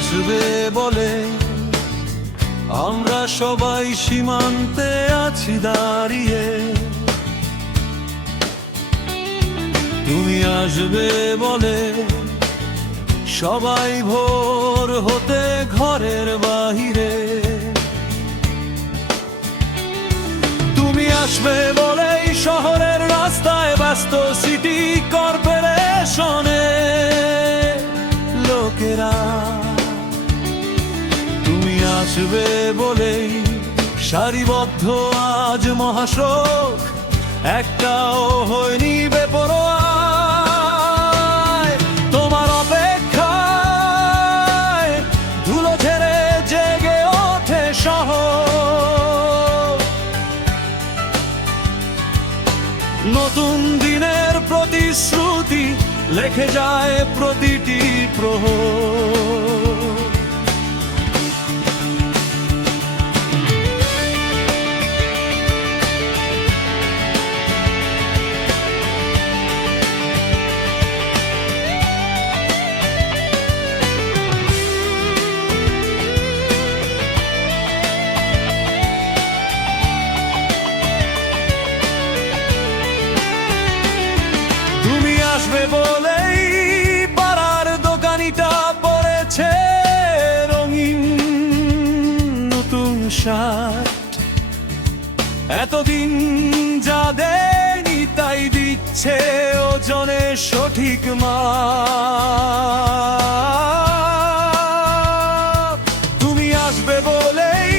আসবে বলে আমরা সবাই সীমান্তে আছি দাঁড়িয়ে। তুমি আসবে বলে সবাই ভোর হতে ঘরের বাহিরে। তুমি আসবে বলেই শহরের রাস্তায় ব্যস্ত সিটি কর্পোরেশনে লোকেরা। তুমি আসবে বলেই সারিবদ্ধ আজ মহাসড়ক একটাও হয়নি বেপরোয়া। তোমার অপেক্ষায় ধুলো ঝেড়ে জেগে ওঠে শহর। নতুন দিনের প্রতিশ্রুতি লেখে যায় প্রতিটি প্রহর। আসবে বলেই পাড়ার দোকানিটা পরেছে রঙিন নতুন শার্ট। এতদিন যা দেয়নি তাই দিচ্ছে ওজনে সঠিক মাপ। তুমি আসবে বলেই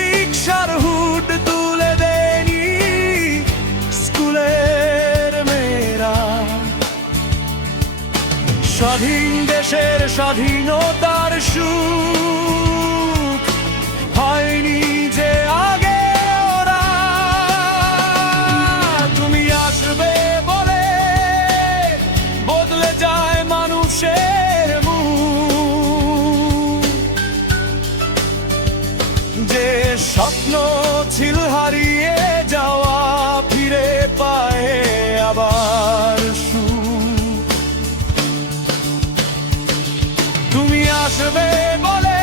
রিকশার হুড তুলে দেয়নি স্কুলের মেয়েরা। স্বাধীন দেশের স্বাধীনতার সুখ হয়নি যে আগে ওরা। তুমি আসবে বলে বদলে যায় মানুষের মুখ। যে স্বপ্ন ছিল হারিয়ে যাওয়া ফিরে পায় আবার সুখ। তুমি আসবে বলে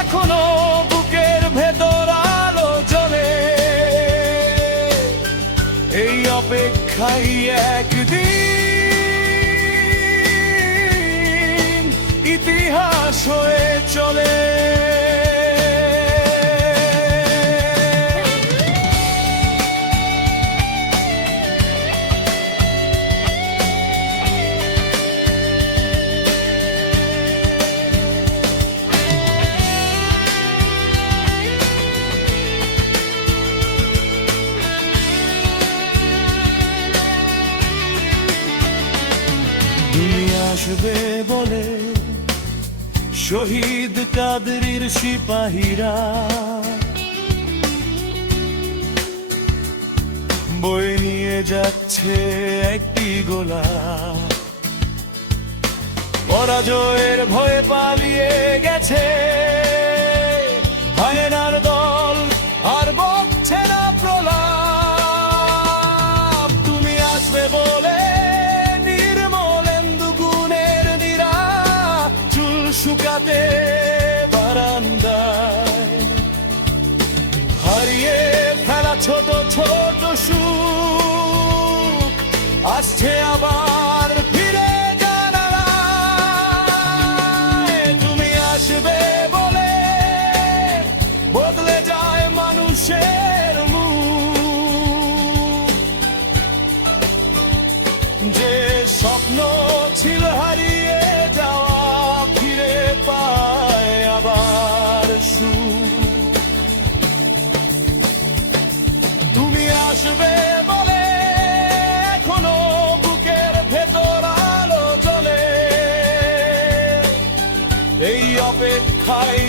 এখনো বুকের ভেতর আলো জ্বলে। এই অপেক্ষাই একদিন ইতিহাস হয়ে চলে। আসবে বলে শহীদ কাদরির সিপাহীরা বয়ে নিয়ে যাচ্ছে একটি গোলা। পরাজয়ের ভয়ে পালিয়ে গেছে হায়নার দল, আর বকছে না প্রলাপ। তুমি আসবে বলে শুকাতে বারান্দায় হারিয়ে ফেলা ছোট ছোট সুখ আসছে আবার ফিরে জানালায়। তুমি আসবে বলে বদলে যায় মানুষের মুখ। যে স্বপ্ন ছিল হারিয়ে যাওয়া পায় আবার সুখ। তুমি আসবে বলে এখনো বুকের ভেতর আলো জ্বলে। এই অপেক্ষায়